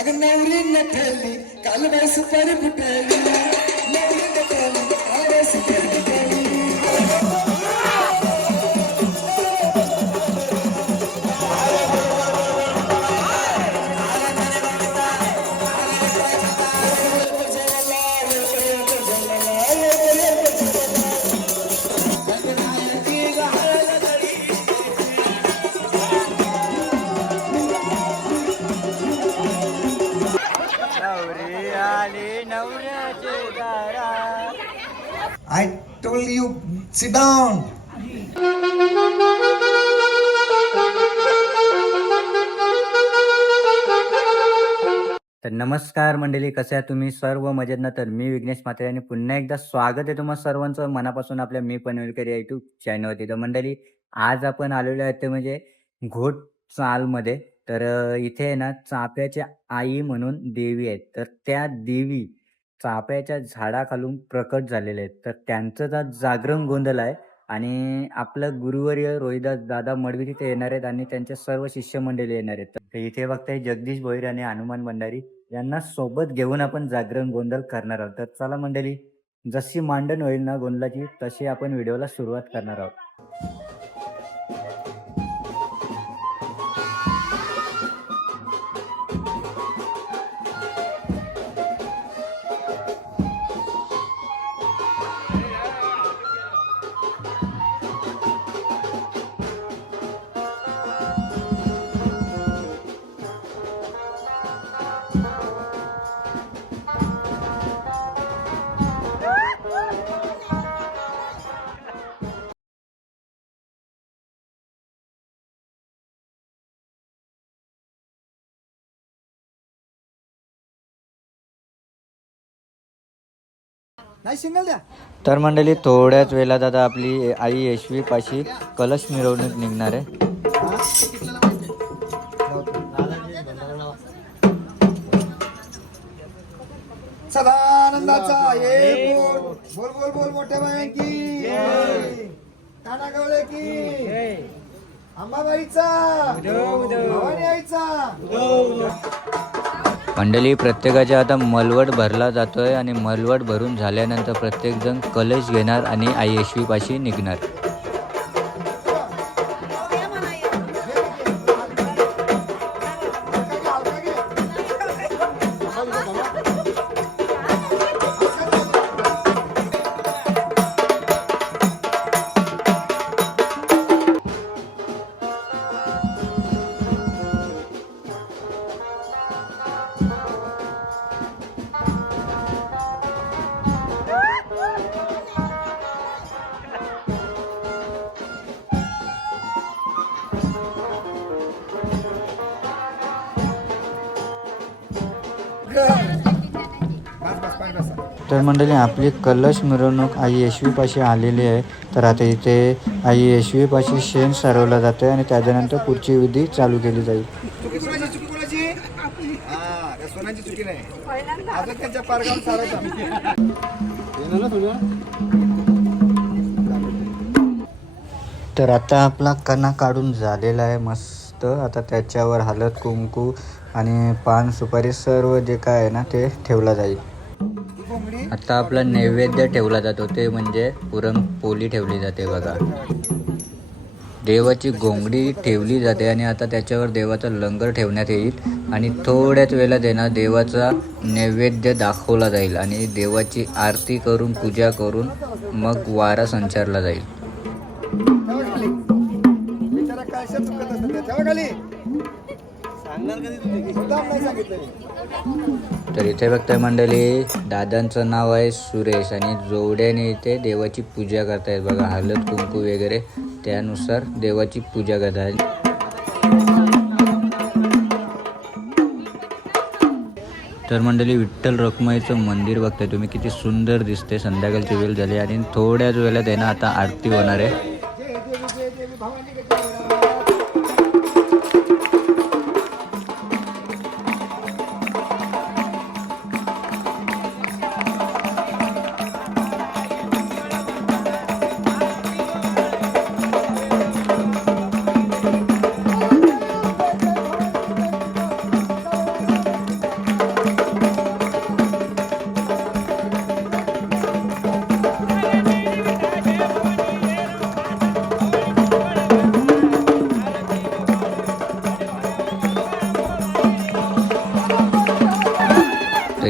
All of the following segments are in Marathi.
अगं नवरी नटली काल सुपारी फुटली नवरी नटली काल सुपारी फुटली I told you, sit down. तर नमस्कार मंडळी, कसे आहात तुम्ही सर्व मजेत ना? तर मी विघ्नेश म्हात्रे आणि पुन्हा एकदा स्वागत आहे तुम्हा सर्वांचं मनापासून आपल्या मी पनवेलकर या यूट्यूब चॅनलवरती. तर मंडळी, आज आपण आलेलो आहे ते म्हणजे घोटचालमध्ये. तर इथे आहे ना चाफ्याची आई म्हणून देवी आहेत. तर त्या देवी चाफ्याच्या झाडाखालून प्रकट झालेल्या आहेत. तर त्यांचं आज जागरण गोंधळ आहे आणि आपलं गुरुवर्य रोहिदास दादा मडवी तिथे येणार आहेत आणि त्यांच्या सर्व शिष्य मंडळी येणार आहेत. तर इथे बघताय जगदीश भोईर आणि हनुमान भंडारी यांना सोबत घेऊन आपण जागरण गोंधळ करणार आहोत. तर चला मंडळी, जशी मांडण होईल ना गोंधळाची तशी आपण व्हिडिओला सुरुवात करणार आहोत. नाही सिंगल द्या. तर मंडळी, थोड्याच वेळात आता आपली आई यशवी पाशी कलश मिरवणूक निघणार आहे. सदानंदाचा ये बोल बोल बोल मोठ्या बायांकी काना गवळे की अंबाबाईचा भवानी आईचा. मंडळी, प्रत्येकाच्या आता मलवट भरला जातोय आणि मलवट भरून झाल्यानंतर प्रत्येकजण कलश घेणार आणि आई यशवीपाशी निघणार. तर मंडळी, आपली कलश मिरवणूक आई यशवीपाशी आलेली आहे. तर आता इथे आई यशवीपाशी शेण सारवला जातोय आणि त्याच्यानंतर पुढची विधी चालू केली जाईल. चुकी कोणाची? हा, त्या सोनाची चुकी नाही. अजून त्यांच्या पारगावर सारायचा. तर आता आपला कणा काढून झालेला आहे मस्त. आता त्याच्यावर हळद कुंकू आणि पान सुपारी सर्व जे काय आहे ना ते ठेवला जाईल. आता आपला नैवेद्य ठेवला जातो ते म्हणजे पुरणपोळी ठेवली जाते बघा. देवाची घोंगडी ठेवली जाते आणि आता त्याच्यावर देवाचा लंगर ठेवण्यात येईल आणि थोड्याच वेळात देणार देवाचा नैवेद्य दाखवला जाईल आणि देवाची आरती करून पूजा करून मग वारा संचारला जाईल. तर इथे बघताय मंडळी, दादांचं नाव आहे सुरेश आणि जोड्याने इथे देवाची पूजा करतायत बघा. हळद कुंकू वगैरे त्यानुसार देवाची पूजा करतायत. तर मंडळी, विठ्ठल रखुमाईचं मंदिर बघताय तुम्ही, किती सुंदर दिसते. संध्याकाळची वेळ झाली आणि थोड्याच वेळात आहे ना आता आरती होणार आहे.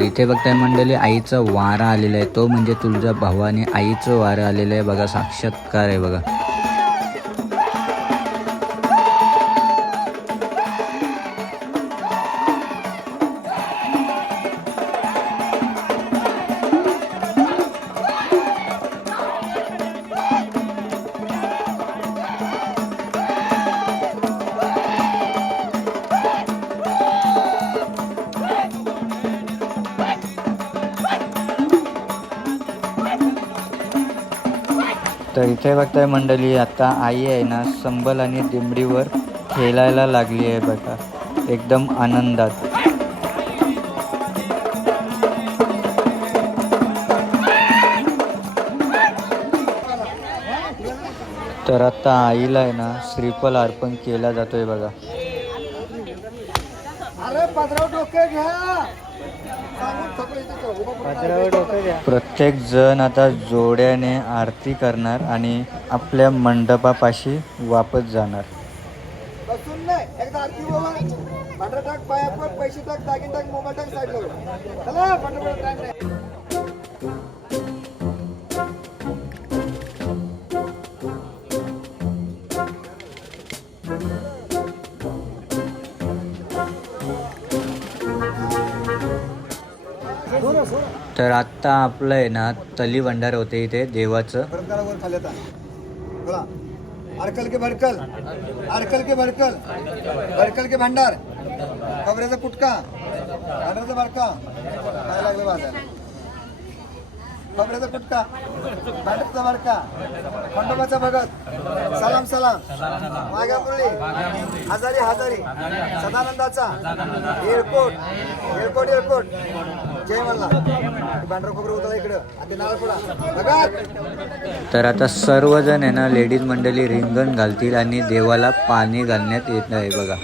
इथे बघताय मंडळी आईचं वारा आलेला आहे, तो म्हणजे तुळजा भवानी आईचं वारं आलेलं आहे बघा, साक्षात्कार आहे बघा. तर इथे बघताय मंडळी आता आई आहे ना संबल आणि दिमडीवर खेळायला लागली आहे बघा, एकदम आनंदात. तर आता आईला आहे ना श्रीफल अर्पण केला जातोय बघा. प्रत्येक जण आता जोड्याने आरती करणार आणि आपल्या मंडपापाशी वापस जाणार. बसून नाही एकदा आरती बोला, पांढरा टाक, पाया पड, पैसे टाक, दागिन टाक, मोबाईल टाक, साईड ला चला पांढरा टाक नाही. तर आत्ता आपलं आहे ना तली भंडार होते इथे देवाचं. बोला अरकल के भडकल, अरकल के भडकल, भडकल के भंडार, खबऱ्याचा पुटका, भांडाराचा भडका, काय लागलं बाजार, खबऱ्याचा पुटका, भांडाराचा भडका, खंडोबाचा भगत, सलाम सलाम, मागापुरली, हजारी हजारी, सदानंदाचा, एअरपोर्ट, एअरपोर्ट एअरपोर्ट, जय मल्ला, भांडार खोबरं होतं इकडं, आता नारळपुडा, भगत. तर आता सर्वजण आहे ना लेडीज मंडळी रिंगण घालतील आणि देवाला पाणी घालण्यात येत आहे बघा.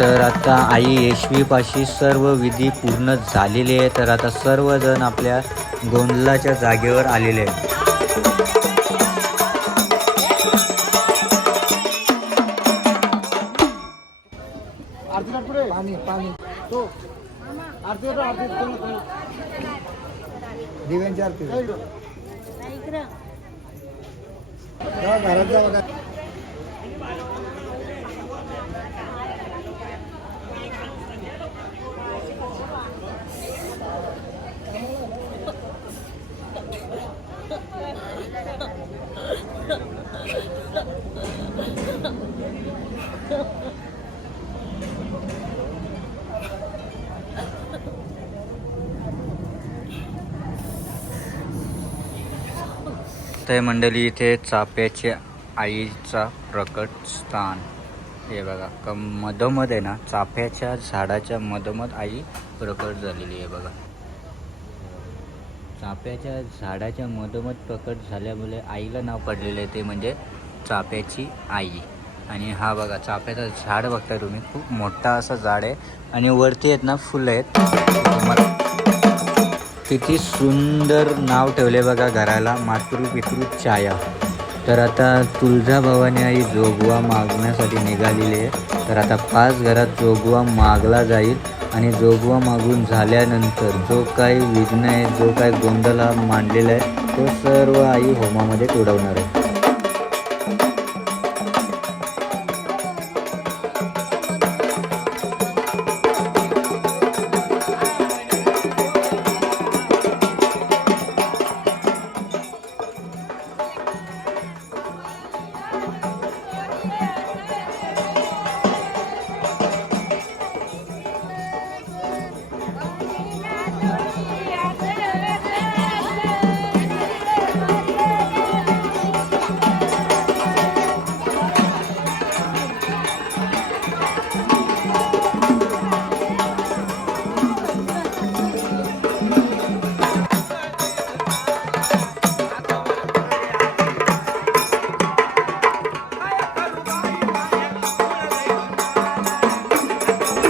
तर आता आई येशवीपाशी सर्व विधी पूर्ण झालेले आहे. तर आता सर्वजण आपल्या गोंधळाच्या जागेवर आलेले आहेत. पाणी पाणी तो आरती दिव्यांची आरती घरात जा बघा. तर मंडळी इथे चाप्याच्या आईचा प्रकट स्थान हे बघा, मधोमध आहे ना चाफ्याच्या झाडाच्या मधोमध आई प्रकट झालेली आहे बघा. चाफ्याच्या झाडाच्या मधोमध प्रकट झाल्यामुळे आईला नाव पडलेलं आहे ते म्हणजे चाफ्याची आई. आणि हा बघा चाफ्याचं झाड बघताय तुम्ही, खूप मोठा असं झाड आहे आणि वरती आहेत ना फुलं आहेत. तुम्हाला किती सुंदर नाव ठेवले बघा घराला, मातृ पितृ छाया. तर आता तुळजाभवानी आई जोगवा मागण्यासाठी निघालेली आहे. तर आता 5 घरात जोगवा मागला जाईल आणि जोगवा मागून झाल्यानंतर जो काही विघ्न आहे, जो काही गोंधळ हा मांडलेला आहे, तो सर्व आई होमामध्ये तुडवणार आहे.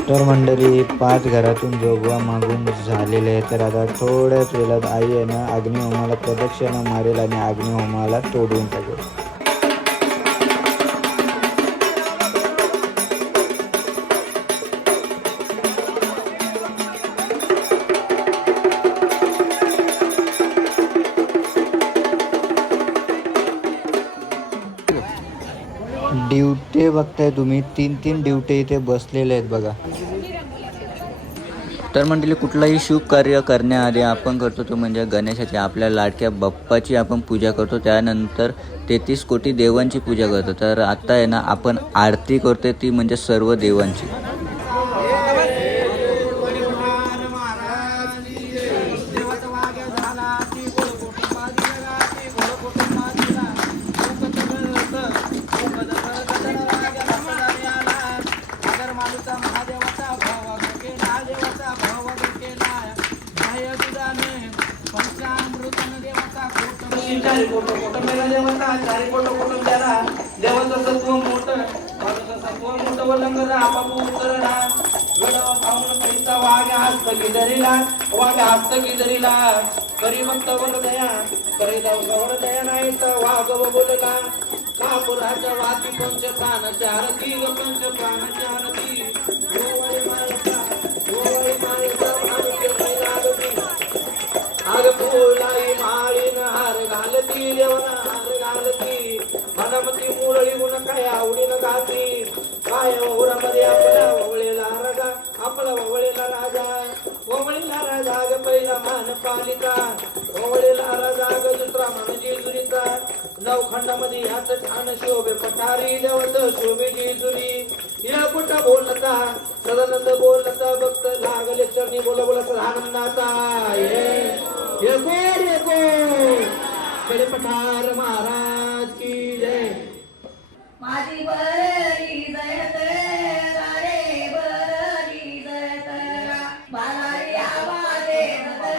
तर मंडळी 5 घरातून जोगवा मागून झालेले आहे. तर आता थोड्याच वेळात आई आहे ना अग्निहोमाला प्रदक्षिणा मारेल आणि अग्निहोमाला तोडून टाकेल. ड्युटे बघताय तुम्ही, 3 ड्युटे इथे बसलेले आहेत बघा. तर मंडळी कुठलाही शुभ कार्य करण्याआधी आपण करतो तो म्हणजे गणेशाची, आपल्या लाडक्या बाप्पाची आपण पूजा करतो. त्यानंतर 33 कोटी देवांची पूजा करतो. तर आता आहे ना आपण आरती करतो, ती म्हणजे सर्व देवांची. कापुराच्या वाती पंच प्राणाच्या आरती ग पंच प्राणाच्या आरती आग फुलाई माळीन हार घालती देवना हार घालती मनमती मुरळी गुण काय आवडीन गाती काय ओरामध्ये आपला ववळेला राजा आपला ववळेला राजा ववळीला राजा ग पहिला मान पालिका ववळेला राजा ग दुसरा मान जेजुरीचा नवखंडामध्ये याच ठाण शोभे पठारी देवत शोभे जेजुरी या कुठ बोलता सदानंद बोलता भक्त लागले चरणी बोला बोला सदानंदाचा ये बड़े पठार महाराज की जय. माझी बरी जयत रे बरी जयत बालारी आवाजे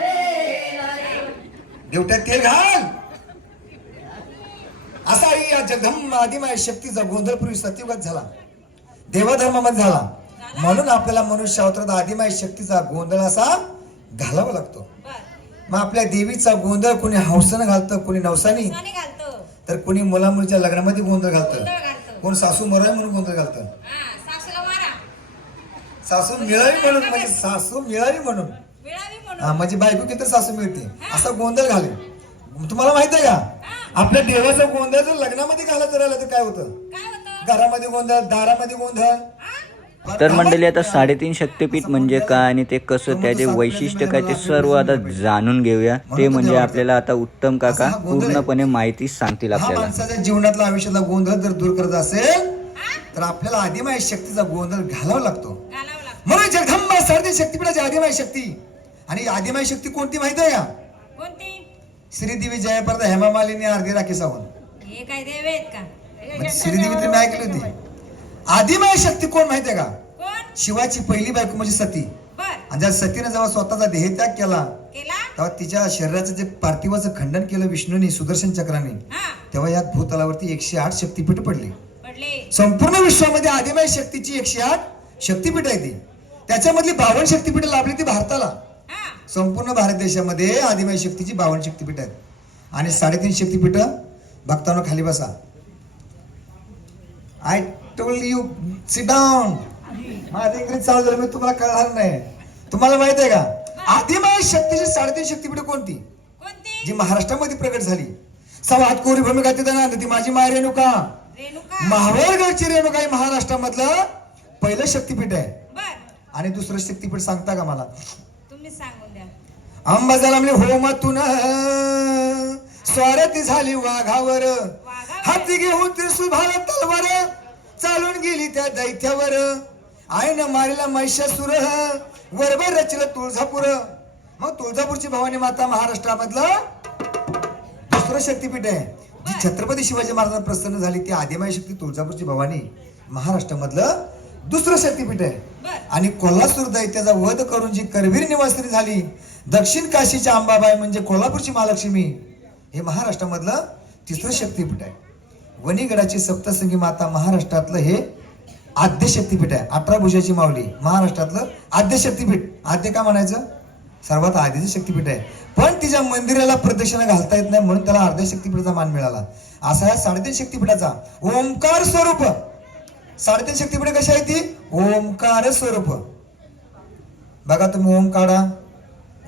रे देवट्यात तेल घाल असा या जगदंबा आदिमाय शक्तीचा गोंधळ पूर्वी सत्ययुगात झाला, देवधर्मामध्ये झाला. म्हणून आपल्याला मनुष्य अवतारात आदिमाय शक्तीचा गोंधळ असा घालावा लागतो. मग आपल्या देवीचा गोंधळ कोणी हौसानं घालतं, कोणी नवसानी, तर कोणी मुला मुलीच्या लग्नामध्ये गोंधळ घालतं, कोण सासू मरावी म्हणून गोंधळ घालतं, सासू मिळावी म्हणून, म्हणजे सासू मिळावी म्हणून, म्हणजे बायको किती सासू मिळते असा गोंधळ घाले. तुम्हाला माहित आहे का आपल्या देवाचा गोंधळ जर लग्नामध्ये घालायचं राहिलं तर काय होतं? घरामध्ये गोंधळ, दारामध्ये गोंधळ. तर मंडळी आता 3.5 शक्तिपीठ म्हणजे काय आणि ते कसं, त्याचे वैशिष्ट्य काय, ते सर्व आता जाणून घेऊया. ते म्हणजे आपल्याला आता उत्तम काका पूर्णपणे माहिती सांगतील आपल्याला. माणसाच्या जीवनातला आयुष्यातला गोंधळ जर दूर करत असेल तर आपल्याला आदिमाय शक्तीचा गोंधळ घालावा लागतो. म्हणून जगदंबा 3.5 शक्तिपीठाची आदिमाय शक्ती. आणि आदिमाय शक्ती कोणती माहिती आहे का? श्रीदेवी, जयप्रदा, हेमा मालिनी, आरती राखी सावंत. हे काय देव आहेत का? म्हणजे श्रीदेवी तुम्ही ऐकली होती. आदिमाय शक्ती कोण माहितीये का? शिवाची पहिली बायको म्हणजे सती. आणि ज्या सतीने जेव्हा स्वतःचा देहत्याग केला तेव्हा तिच्या शरीराचं जे पार्थिवाचं खंडन केलं विष्णूने सुदर्शन चक्राने, हा तेव्हा यात भूतलावरती 108 शक्तीपीठ पडली. पडले. संपूर्ण विश्वामध्ये आदिमाई शक्तीची 108 शक्तीपीठ आहे ती. त्याच्यामधली 52 शक्तीपीठ लाभली ती भारताला. हा संपूर्ण भारत देशामध्ये आदिमाई शक्तीची 52 शक्तीपीठ आहेत. आणि 3.5 शक्तीपीठ भक्तांनो खाली बसा. I told you sit down. माझं इंग्रजी चालू झालं मी तुम्हाला कळणार नाही. तुम्हाला माहित आहे का आदिमाई शक्तीची 3.5 शक्तीपीठ कोणती कोणती? जी महाराष्ट्रामध्ये प्रगट झाली? सवात कोरी भूमिका तिथं ती माझी माय रेणुका. रेणुका. महावरगडची रेणुका ही महाराष्ट्रामधलं पहिलं शक्तीपीठ आहे. बर आणि दुसरं शक्तीपीठ सांगता का मला? तुम्ही सांगून द्या. अंबा जलमली होमातून स्वारती झाली वाघावर, हाती घेऊन त्रिशूल भाला तलवार, चालून गेली त्या दैत्यावर, आईनं मारिला महिषासुर, वरभर रचलं तुळजापूर. मग तुळजापूरची भवानी माता महाराष्ट्रामधलं दुसरं शक्तीपीठ आहे. जी छत्रपती शिवाजी महाराजांना प्रसन्न झाली ती आदिमाई शक्ती तुळजापूरची भवानी महाराष्ट्रामधलं दुसरं शक्तीपीठ आहे. बर आणि कोल्हासूर दैत्याचा वध करून जी करवीर निवासिनी झाली दक्षिण काशीच्या अंबाबाई म्हणजे कोल्हापूरची महालक्ष्मी, हे महाराष्ट्रामधलं तिसरं शक्तीपीठ आहे. वणीगडाची सप्तसंगी माता महाराष्ट्रातलं हे आद्य शक्तीपीठ आहे. 18 भुजाची माऊली महाराष्ट्रातलं आद्य शक्तीपीठ. आद्य का म्हणायचं? सर्वात आधीचं शक्तीपीठ आहे. पण तिच्या मंदिराला प्रदक्षिणा घालता येत नाही म्हणून त्याला अर्ध्या शक्तीपीठाचा मान मिळाला. असा या 3.5 शक्तीपीठाचा ओंकार स्वरूप. 3.5 शक्तीपीठ कशी आहे ती? ओंकार स्वरूप. बघा तुम्ही ओम काढा.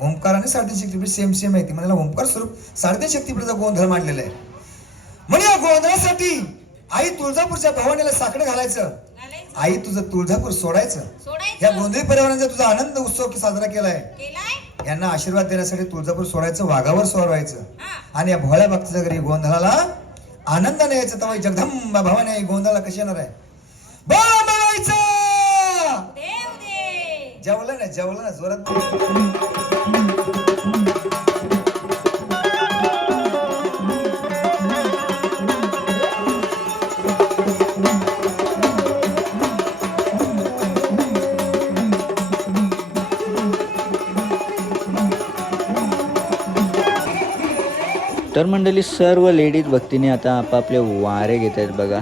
ओंकार आणि 3.5 शक्तीपीठ सेम सेम आहे. ती म्हणाला ओंकार स्वरूप 3.5 शक्तीपीठाचा गोंधळ मांडलेला आहे. म्हणजे या गोंधळासाठी आई तुळजापूरच्या भवानीला साकडं घालायचं. घालायचं. आई तुझं तुळजापूर सोडायचं. या सोडायचं. गोंधळी परिवारांचा तुझा आनंद उत्सव साजरा केलाय. केलाय. यांना आशीर्वाद देण्यासाठी तुळजापूर सोडायचं, वाघावर सोडवायचं. हा आणि या भोळ्या भक्ताच्या घरी गोंधळाला आनंदाने यायचं. तेव्हा जगदंबा भवानी आई गोंधळाला कशी येणार आहे? बोल म्हणायचं. देव दे. जेवलं ना जोरात. तर मंडळी सर्व लेडीज भक्तीने आता आपापले वारे घेत आहेत बघा.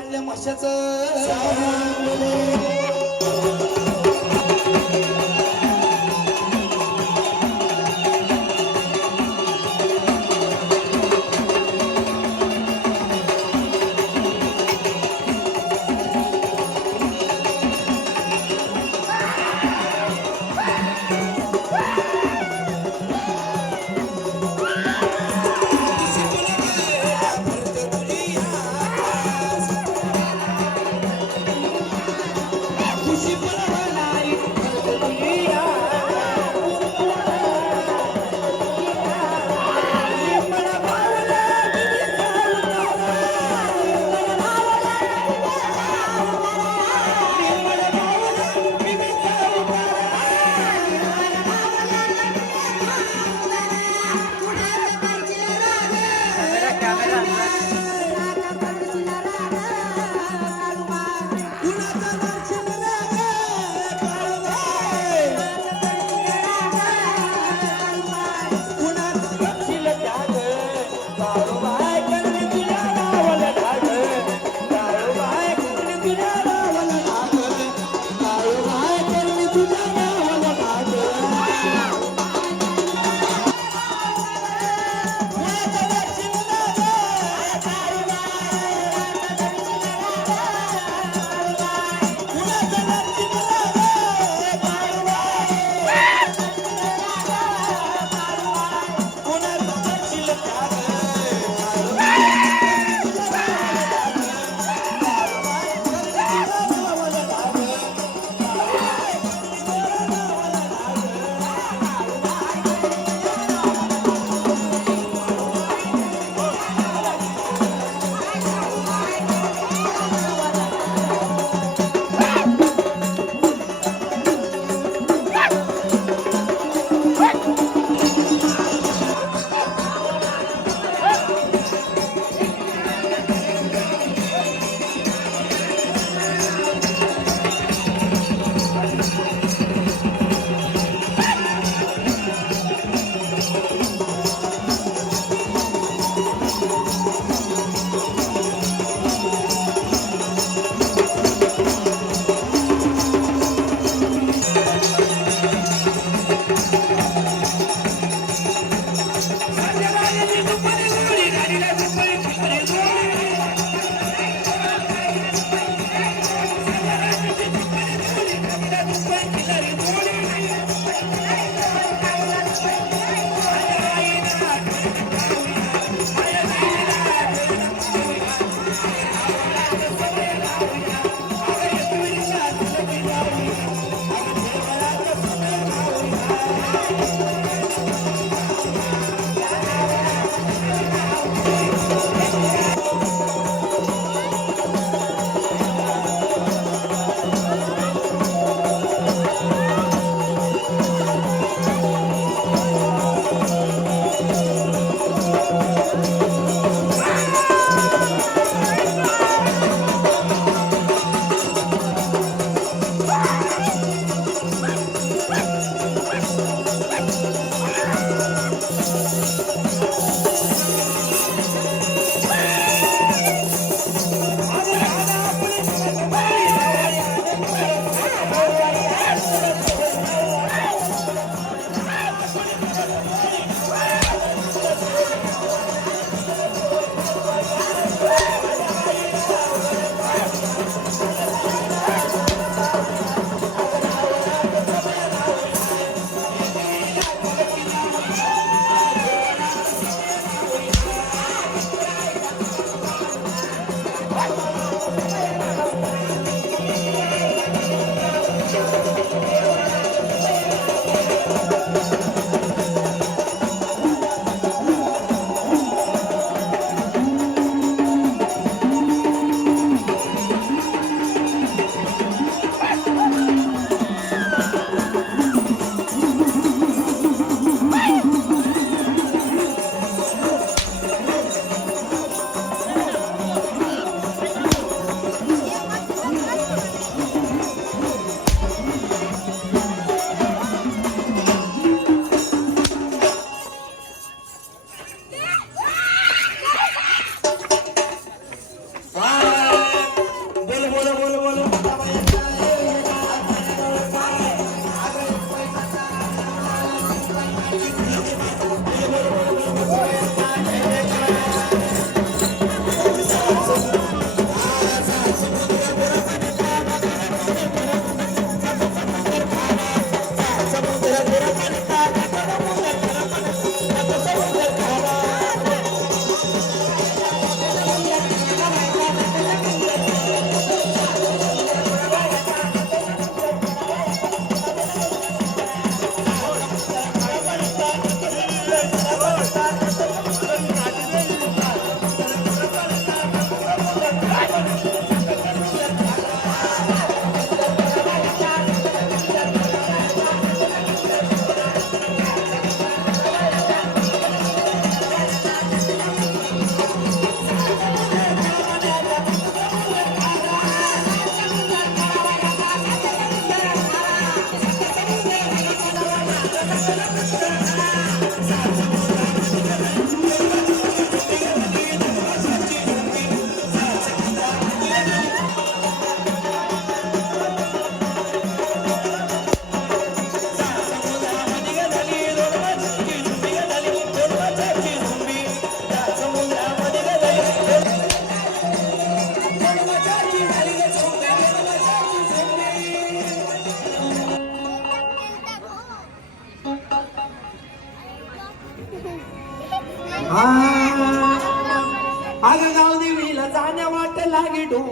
पाण्यातल्या माशाचं खुशी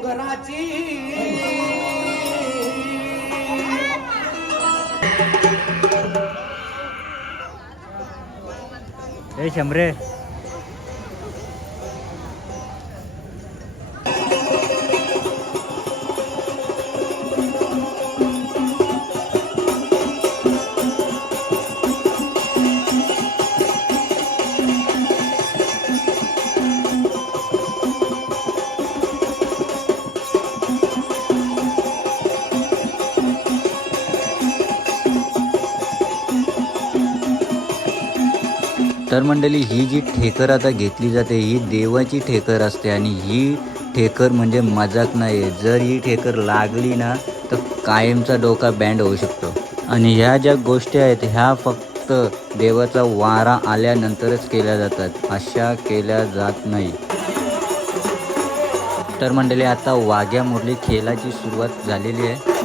डोंगराची ए शंभरे तर मंडळी ही जी ठेकर आता घेतली जाते ही देवाची ठेकर असते आणि ही ठेकर म्हणजे मजाक नाही आहे. जर ही ठेकर लागली ना तर कायमचा डोका बँड होऊ शकतो. आणि ह्या ज्या गोष्टी आहेत ह्या फक्त देवाचा वारा आल्यानंतरच केल्या जातात, अशा केल्या जात नाही. तर मंडळी आता वाघ्या मुरली खेळाची सुरुवात झालेली आहे.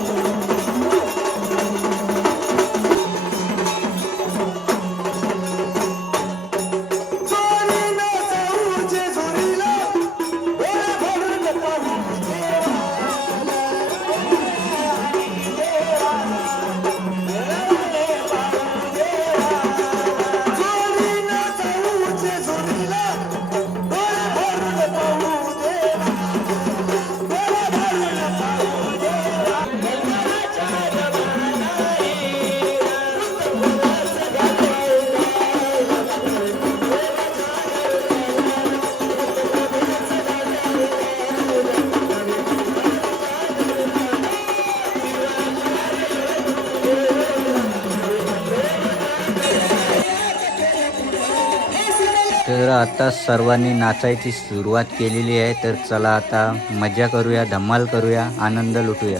तर आता सर्वांनी नाचायची सुरुवात केलेली आहे. तर चला आता मजा करूया, धमाल करूया, आनंद लुटूया.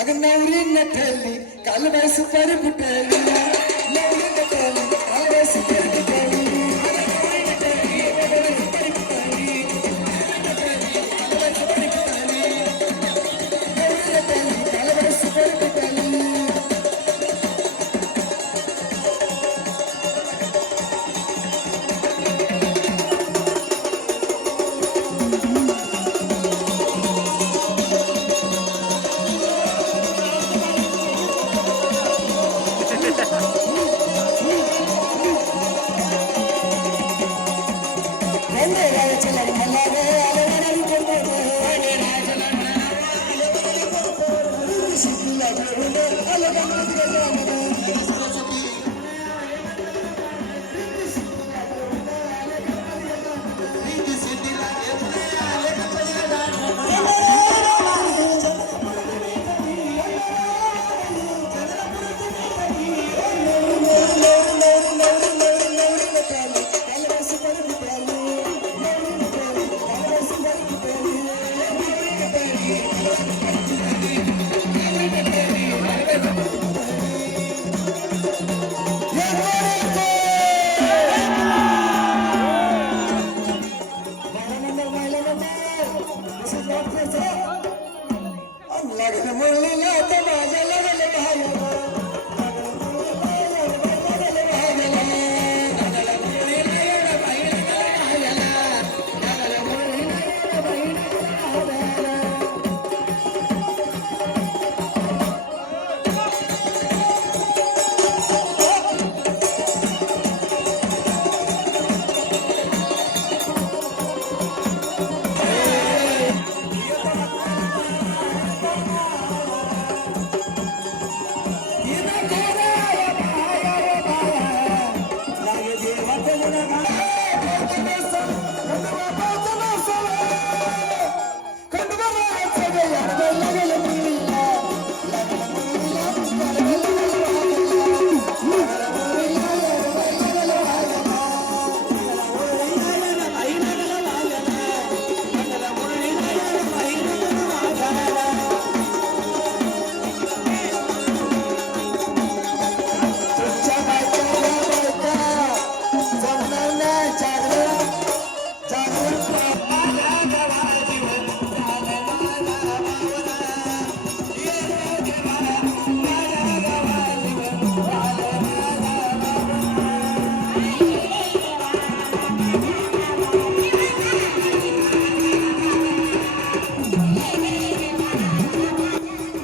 अगं नवरी नटली काल बाई सुपारी फुटली नवरी नटली काल बाई सुपारी फुटली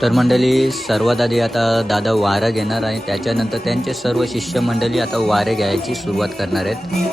तर मंडळी सर्वात आधी आता दादा वारं घेणार आणि त्याच्यानंतर त्यांचे सर्व शिष्य मंडळी आता वारे घ्यायची सुरुवात करणार आहेत.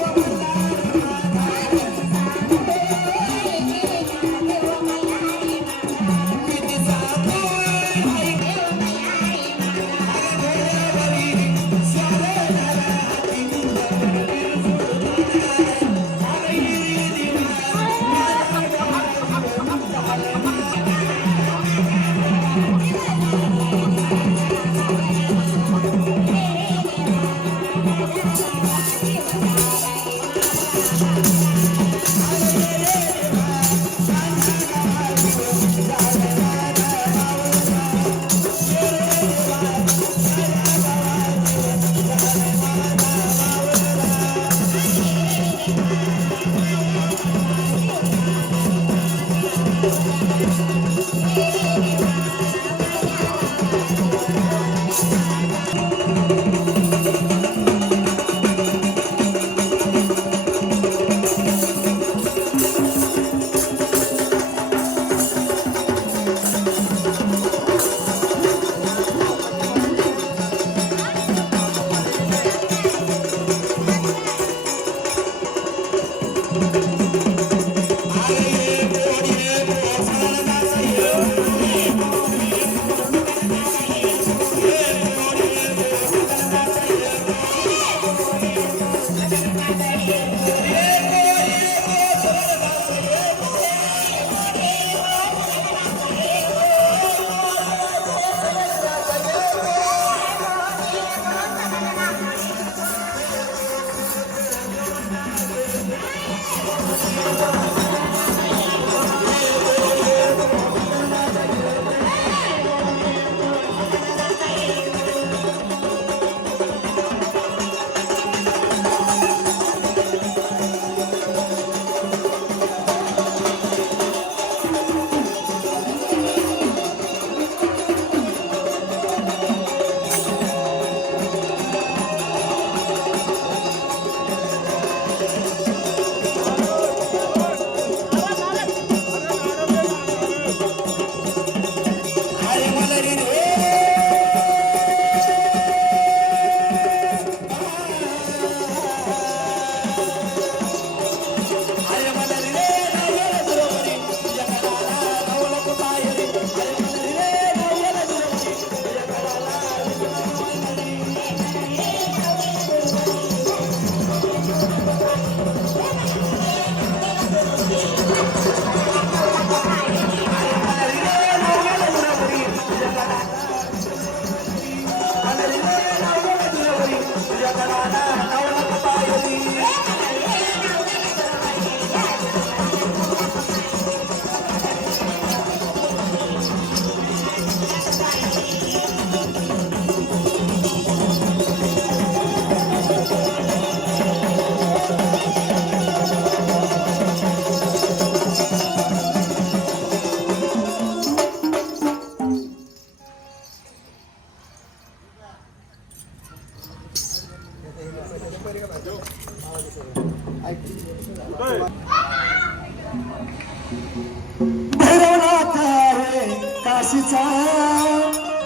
काशीचा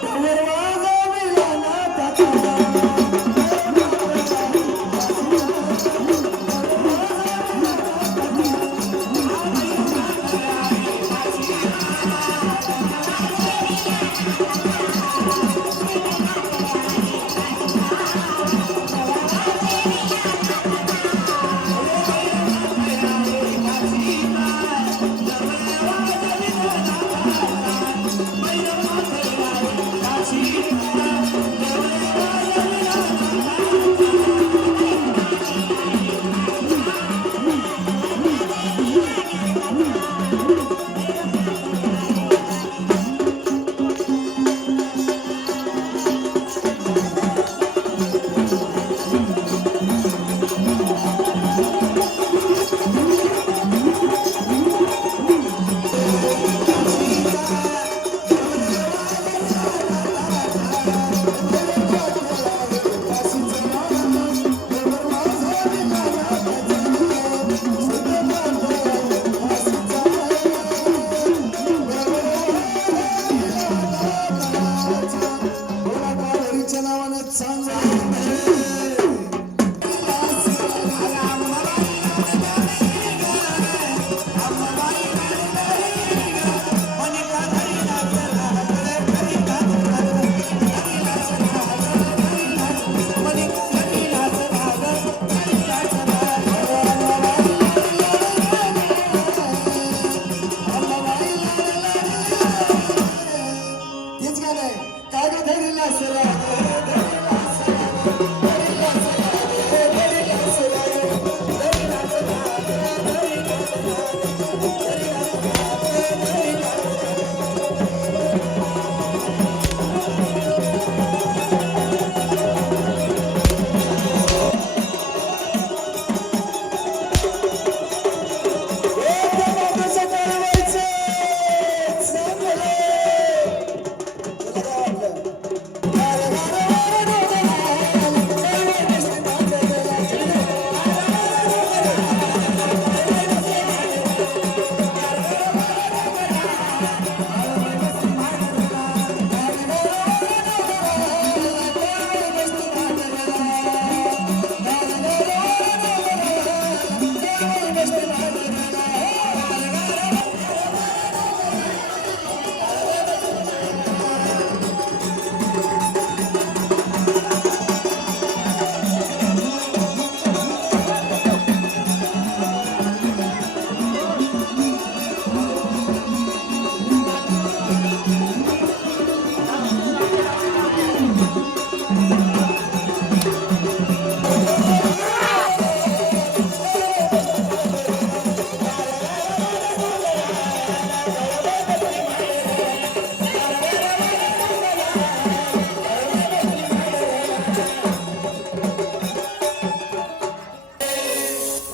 दरवाजा विलानाचा.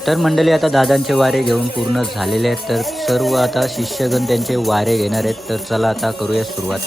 तर मंडळी आता दादांचे वारे घेऊन पूर्ण झालेले आहेत. तर सर्व आता शिष्यगण त्यांचे वारे घेणार आहेत. तर चला आता करूया सुरुवात.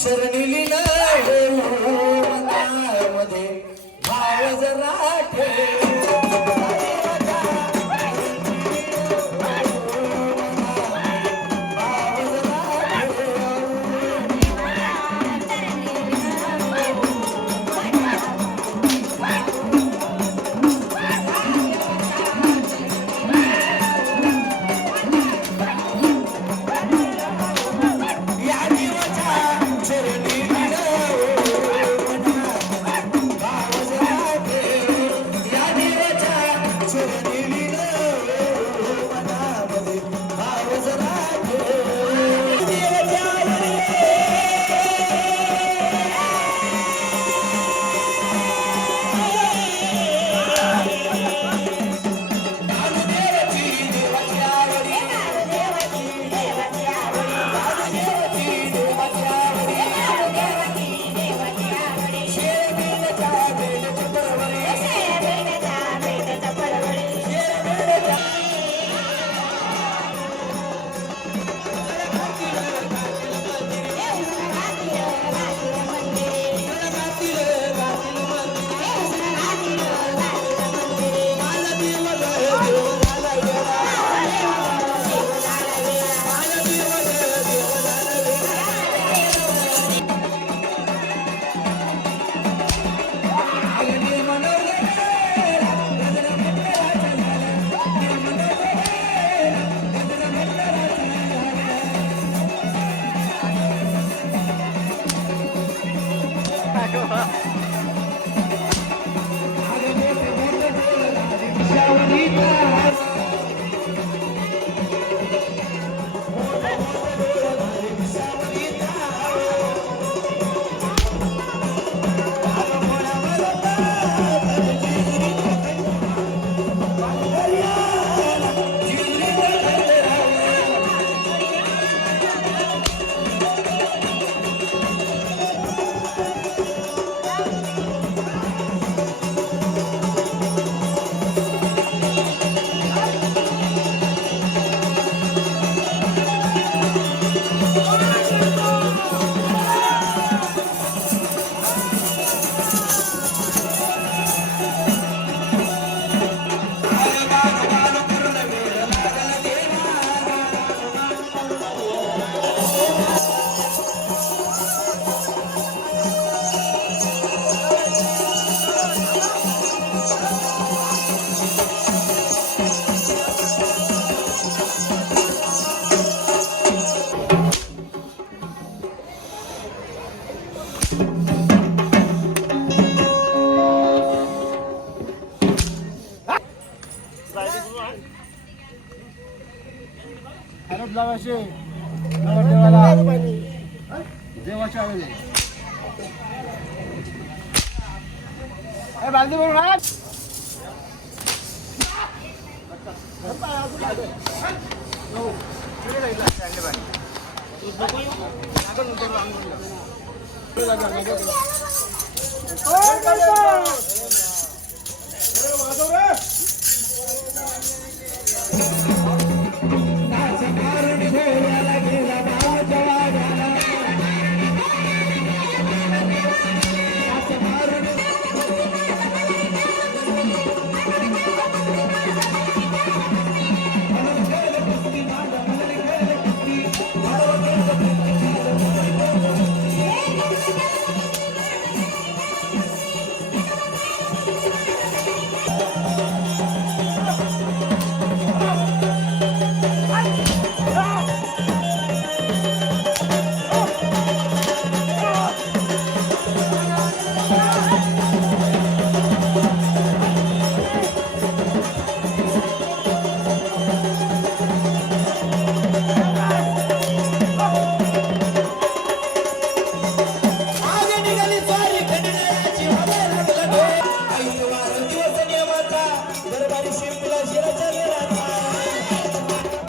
चरणी लीन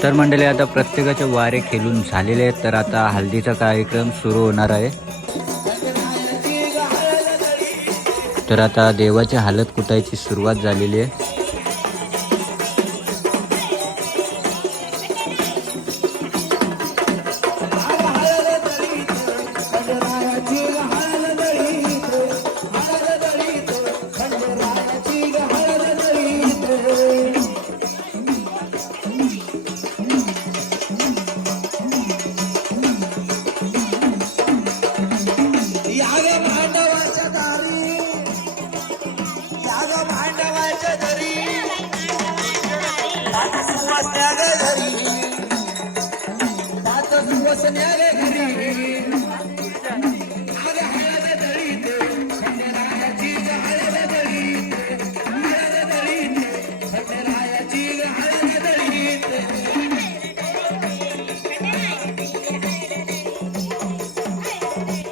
तर मंडळी आता प्रत्येकाचे वारे खेळून झालेले आहेत, तर आता हल्दीचा कार्यक्रम सुरू होणार आहे. तर आता देवाची हळद कुटायची सुरुवात झालेली आहे.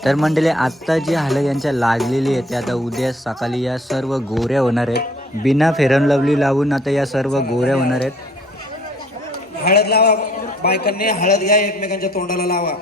तर मंडळी आत्ता जी हळद यांच्या लागलेली आहे ते आता उद्या सकाळी या सर्व गोऱ्या होणार आहेत. बिना फेरन लवली लावून आता या सर्व गोऱ्या होणार आहेत. हळद लावा बायकांनी, हळद घ्या एकमेकांच्या तोंडाला लावा.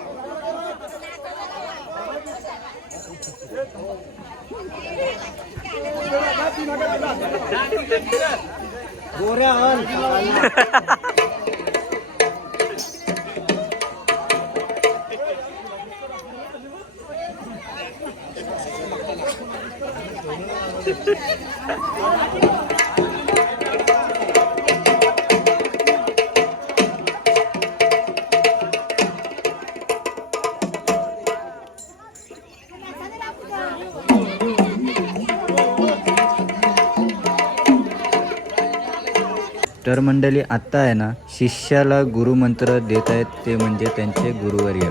तर मंडळी आत्ता आहे ना शिष्याला गुरुमंत्र देत आहेत, ते म्हणजे त्यांचे गुरुवर्य.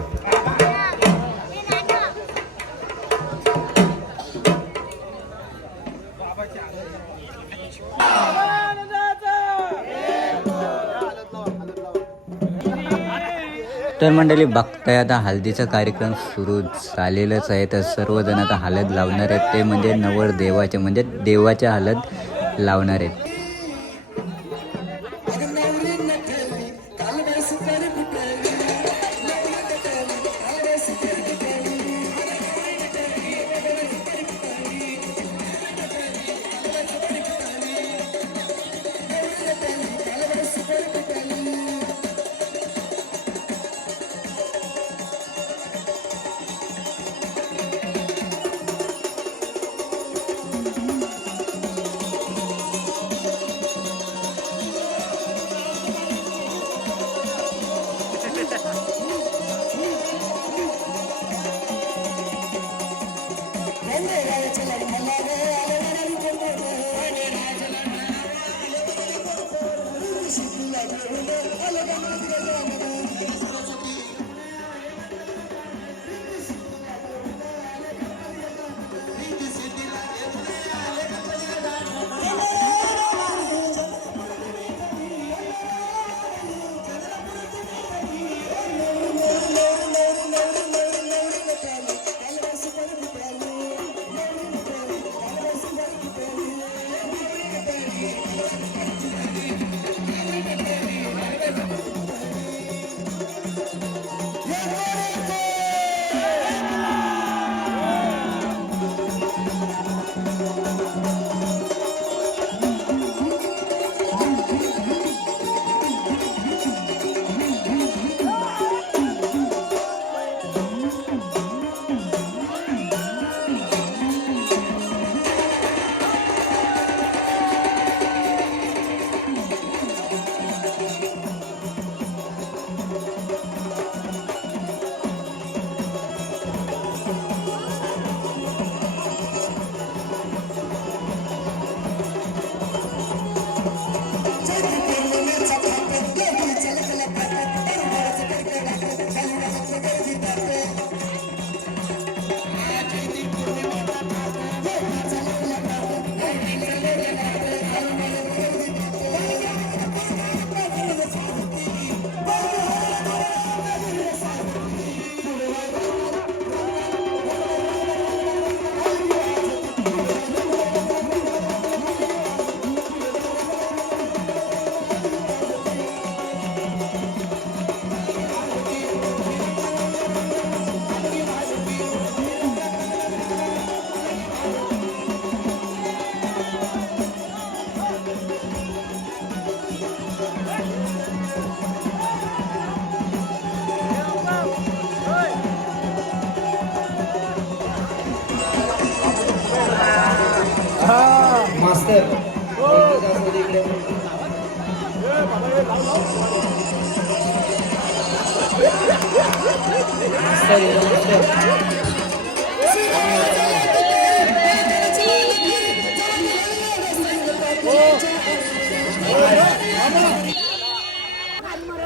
तर मंडळी बघताय आता हळदीचा कार्यक्रम सुरू झालेलाच आहे. तर सर्वजण आता हळद लावणार आहेत, ते म्हणजे नवर देवाचे म्हणजे देवाच्या हळद लावणार आहेत.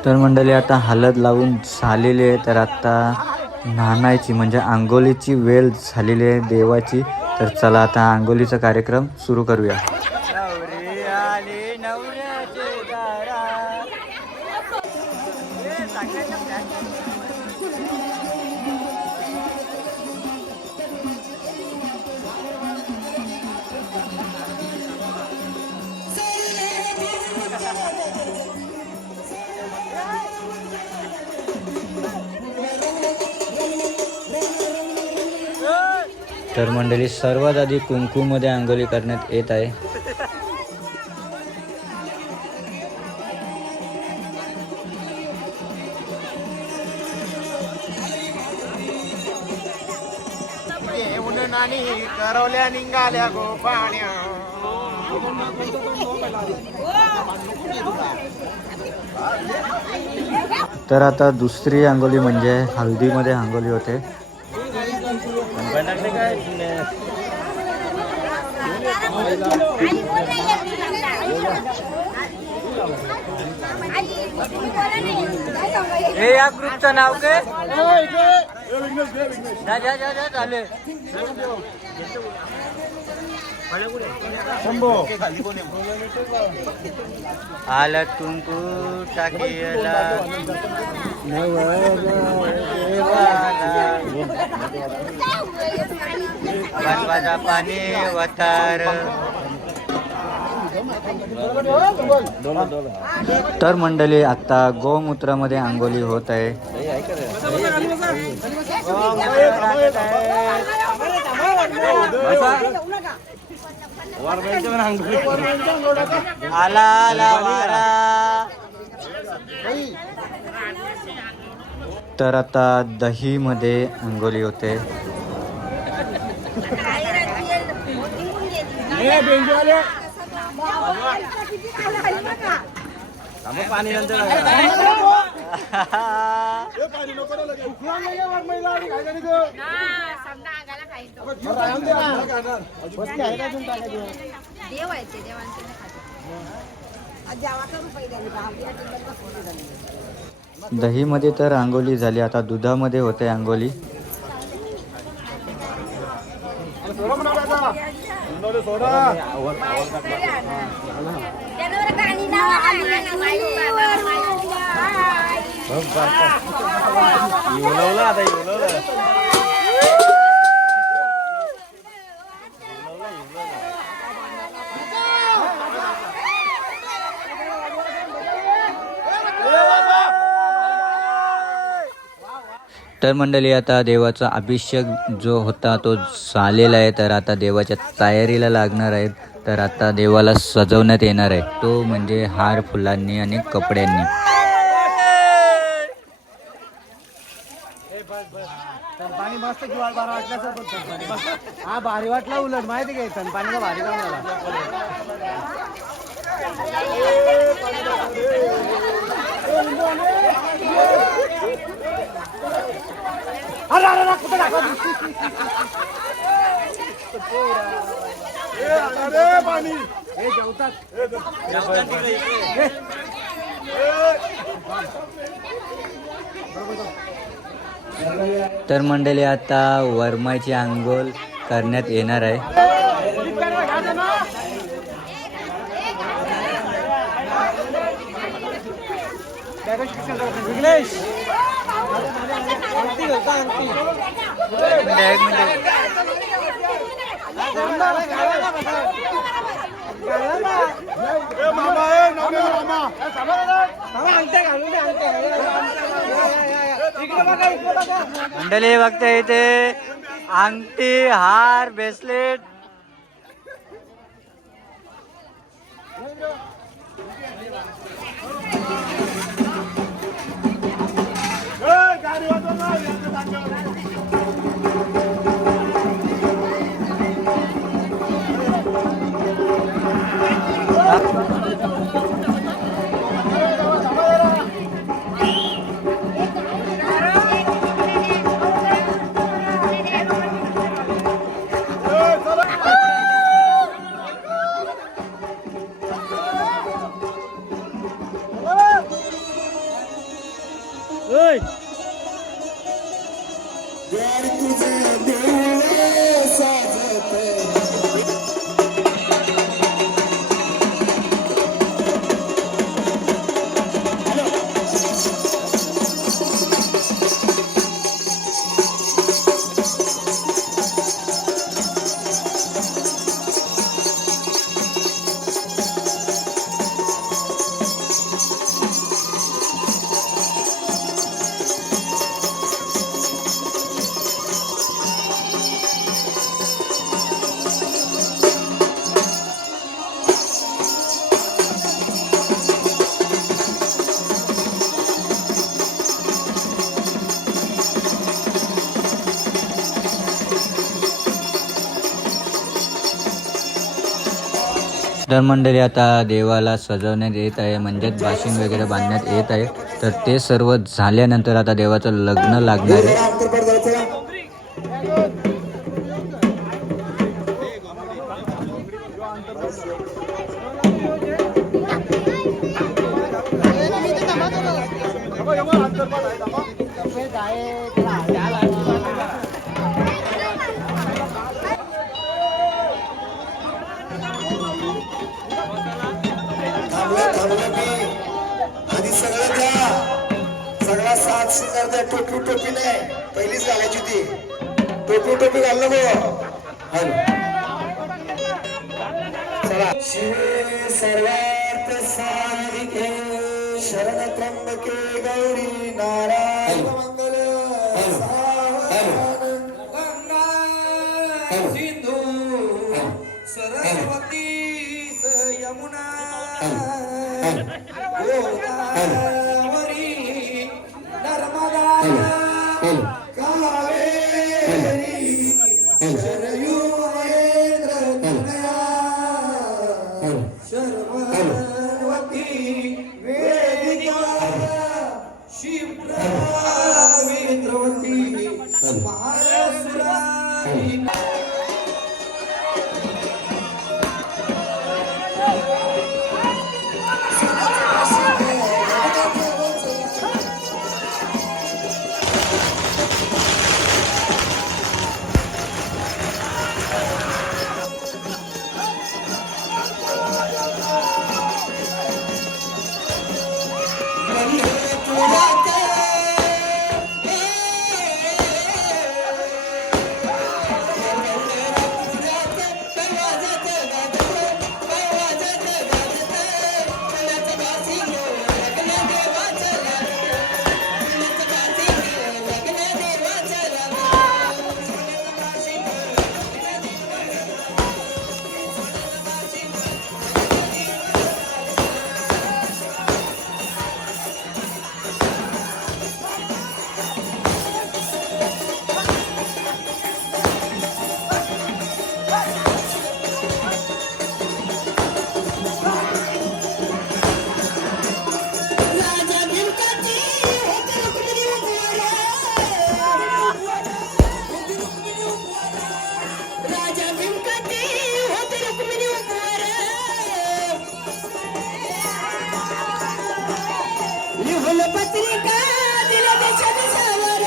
तर मंडळी आता हळद लावून झालेली आहे. तर आता न्हाणायची म्हणजे आंघोळीची वेळ झालेली आहे देवाची. तर चला आता आंघोळीचा कार्यक्रम सुरू करूया. तर मंडळी सर्वात आधी कुंकुमध्ये आंघोळी करण्यात येत आहे. करवल्या निघाल्या गोपाण्या. तर आता दुसरी आंघोळी म्हणजे हल्दीमध्ये आंघोळी होते. हे या ग्रुपचं नाव काय? आला तुमकू टाकीला बनवाजा पाणी वतार. तर मंडळी आता गोमूत्रामध्ये आंघोळी होत आहे. आला आला वारा. तर आता दही मध्ये आंघोळी होते. पाणी नंतर दही मध्ये तर आंघोळी झाली. आता दुधामध्ये होते आंघोळी. तर मंडळी आता देवाचा अभिषेक जो होता तो झालेला आहे. तर आता देवाच्या तयारीला लागणार आहेत. तर आता देवाला सजवण्यात येणार आहे. तो म्हणजे हार फुलांनी आणि कपड्यांनी. पाणी मस्त किंवा बारा वाटल्यासारखं हा भारी वाटला. उलट माहिती काय पाणीला भारी पाणी तर मंडळी आता वरमाईची आंघोळ करण्यात येणार आहे. मंडळी बघता इथे अंगठी, हार, ब्रेसलेट. तर मंडळी आता देवाला सजवण्यात येत आहे. म्हणजेच बाशिंग वगैरे बांधण्यात येत आहे. तर ते सर्व झाल्यानंतर आता देवाचं लग्न लागणार आहे. सिंगार टोपी टोपी नाही पहिलीच घालायची ती टोपी टोपी घाल नको चला शिवे सर्वार्थ साधिके शरण त्र्यंबके गौरी नारायण मंगल गंगा सिंधू सरस्वती यमुना गोदावरी नर्मदा कावेरी शरयू महेंद्र तनया शर्वती वेदिका शिप्रा मित्रवती महासुरारी पत्रिका दिला देशावर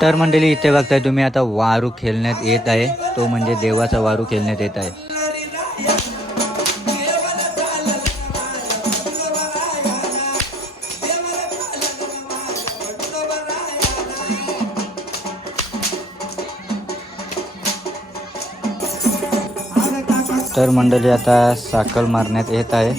तर मंडळी इथे बघताय तुम्ही आता वारू खेळण्यात येत आहे तो म्हणजे देवाचा वारू खेळण्यात येत आहे. तर मंडळी आता साखळ मारण्यात येत आहे.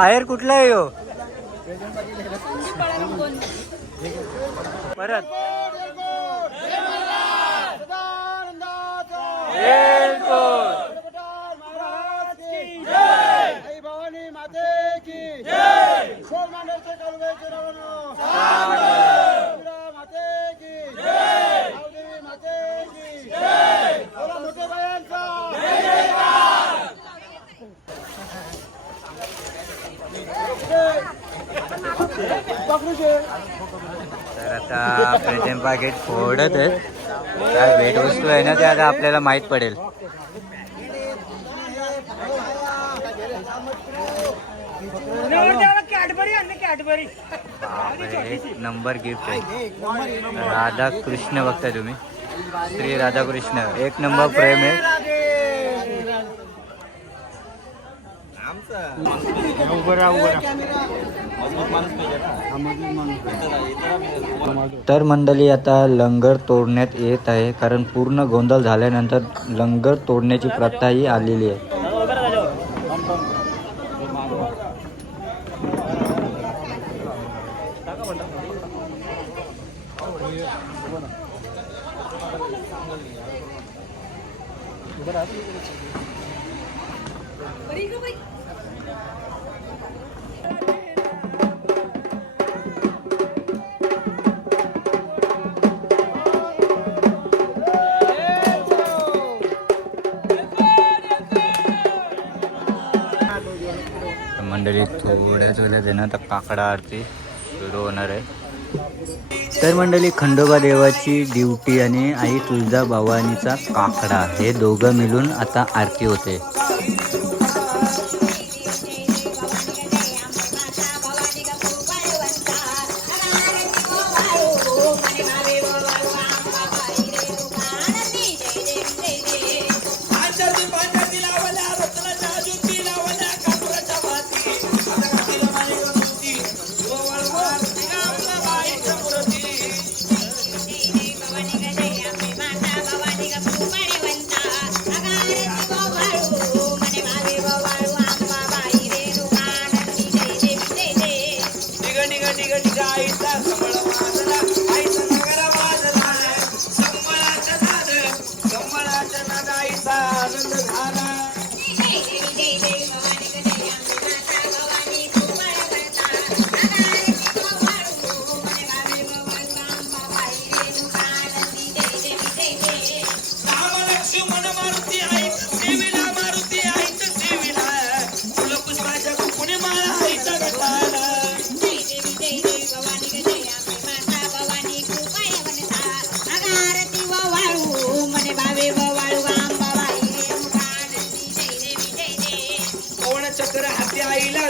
आहेर कुठला आहे हो परत भवानी माते की जय सोमांडरचे कालुगाईचे माते की जय देवी माते की जय बोला मोठे बायांचा तर आता प्रेझेंट पाकिट फोडत आहेत. काय भेटवस्तू आहे ना ते आता आपल्याला माहित पडेल. बापरे, एक नंबर गिफ्ट आहे. राधा कृष्ण बघताय तुम्ही, श्री राधा कृष्ण एक नंबर प्रेम आहे. तर मंडळी आता लंगर तोडण्यात येत आहे, कारण पूर्ण गोंधळ झाल्यानंतर लंगर तोडण्याची प्रथाही आलेली आहे. मंडळी थोड्याच वेळात आहे ना आता काकडा आरती सुरू होणार आहे. तर मंडळी खंडोबा देवाची ड्युटी आणि आई तुळजाभवानीचा काकडा हे दोघं मिळून आता आरती होते.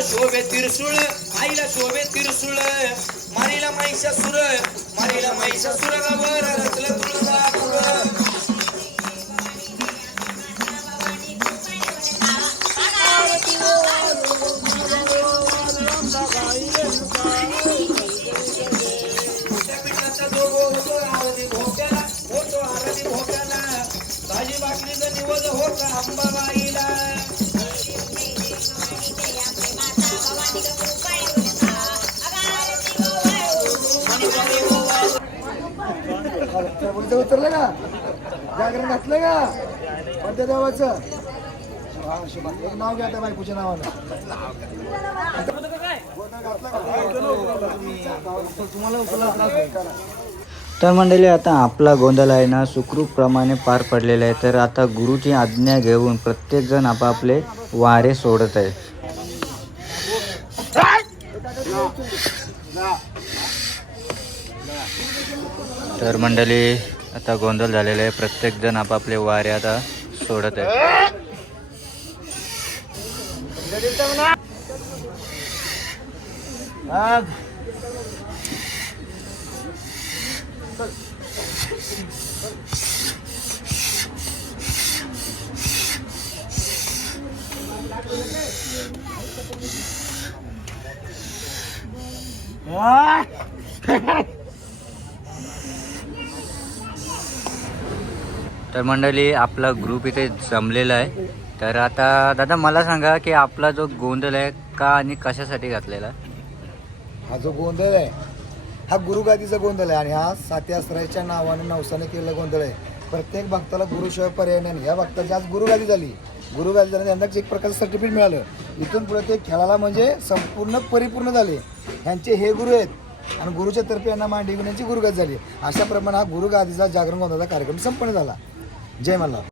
शोभे तिरसुळ आईला शोभे तिरसुळ मारीला महिषासुर गावर रचलं तुळजापूर. विद्यापीठाचा दोघो होतो आरती भोक्याला भाजी भाकरीचा निवड होता अंबाबाईला. उतरलं का जागरण घातलं का कोणत्या देवाचं एक नाव घ्या त्या बायकोच्या नावानं. तर मंडळी आता आपला गोंधळ आहे ना सुखरूपप्रमाणे पार पडलेला आहे. तर आता गुरुची आज्ञा घेऊन प्रत्येक जण आपापले वारे सोडत आहे. तर मंडळी आता गोंधळ झालेला आहे, प्रत्येक जण आपापले वारे आता सोडत आहे. तर मंडळी आपला ग्रुप इथे जमलेला आहे. तर आता दादा मला सांगा की आपला जो गोंधळ आहे का आणि कशासाठी घातलेला? हा जो गोंधळ आहे हा गुरुगादीचा गोंधळ आहे आणि हा सात्यासरायच्या नावाने नवसाने केलेला गोंधळ आहे. प्रत्येक भक्ताला गुरुशिवाय पर्याय नाही. या भक्ताची आज गुरुगादी झाली त्यांना एक प्रकारचं सर्टिफिकेट मिळालं. इथून पुढे ते खेळाला म्हणजे संपूर्ण परिपूर्ण झाले. ह्यांचे हे गुरु आहेत आणि गुरुच्या तर्फे यांना मांडी घेऊन यांची गुरुगादी झाली. अशा प्रमाणे हा गुरुगादीचा जागरण गोंधळाचा कार्यक्रम संपन्न झाला. जय मल्हार.